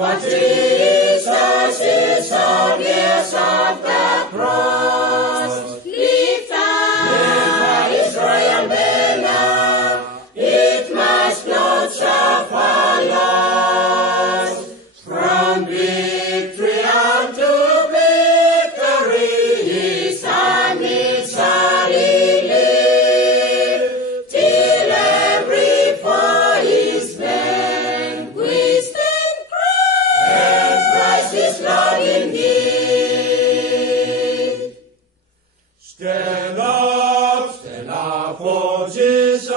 For Jesus is obvious of the cross. Lift up his royal banner, it must not suffer loss. From victory unto victory, his army shall live, till every foe is vanquished and Christ is Lord indeed. Stand up for Jesus,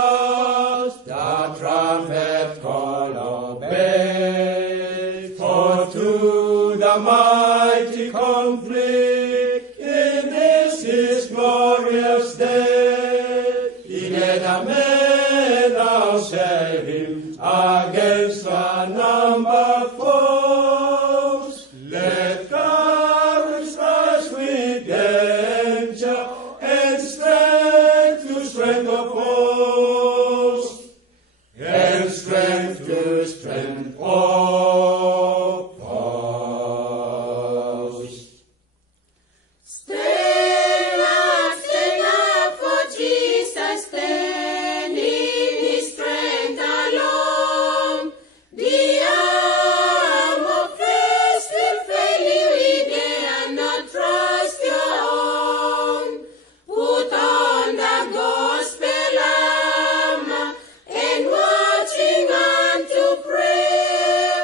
the trumpet call obey. For to the mighty conflict in this his glorious day, he led a man now save him against a number foes. Let courage rise with danger and strength to strength oppose, and strength to strength oppose. Stand up for Jesus, stand in his strength alone. The arm of grace will fail you, we dare not trust your own. Put on the gospel armor and marching unto prayer,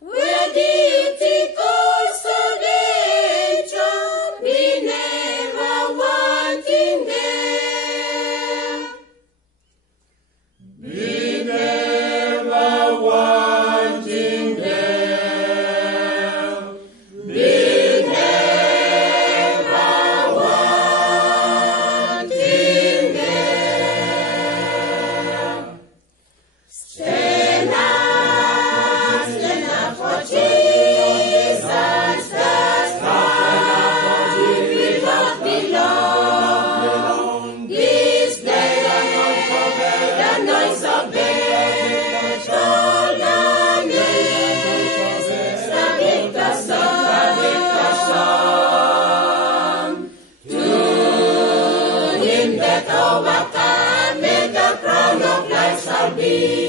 where duty calls to danger, be never wanting there. Be never wanting there. Be never wanting there. Stand up for Jesus, the sky will not belong. This day the noise of battle done is the victor song. To him that overcometh, the crown of life shall be.